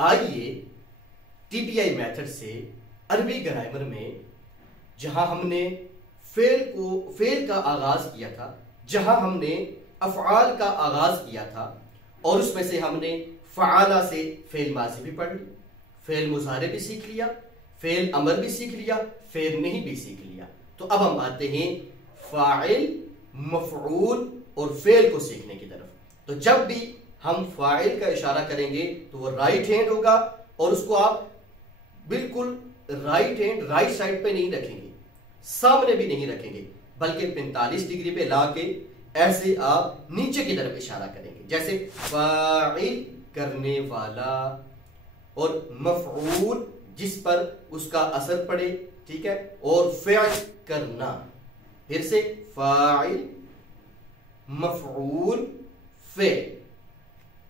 आइए TTI method से अरबी ग्रामर में जहां हमने फेल का आगाज किया था, जहां हमने अफ़आल का आगाज किया था और उसमें से हमने फ़आला से फेल माज़ी भी पढ़ ली, फेल मुज़ारे भी सीख लिया, फेल अमर भी सीख लिया, फेल नहीं भी सीख लिया। तो अब हम आते हैं फ़ाइल, मफ़ऊल और फेल को सीखने की तरफ। तो जब भी हम फ़ाइल का इशारा करेंगे तो वो राइट हैंड होगा और उसको आप बिल्कुल राइट हैंड राइट साइड पे नहीं रखेंगे, सामने भी नहीं रखेंगे, बल्कि 45 डिग्री पे लाके ऐसे आप नीचे की तरफ इशारा करेंगे, जैसे फ़ाइल करने वाला और मफ़ऊल जिस पर उसका असर पड़े, ठीक है, और फ़िअल करना। फिर से फ़ाइल, मफ़ऊल, फ़िअल।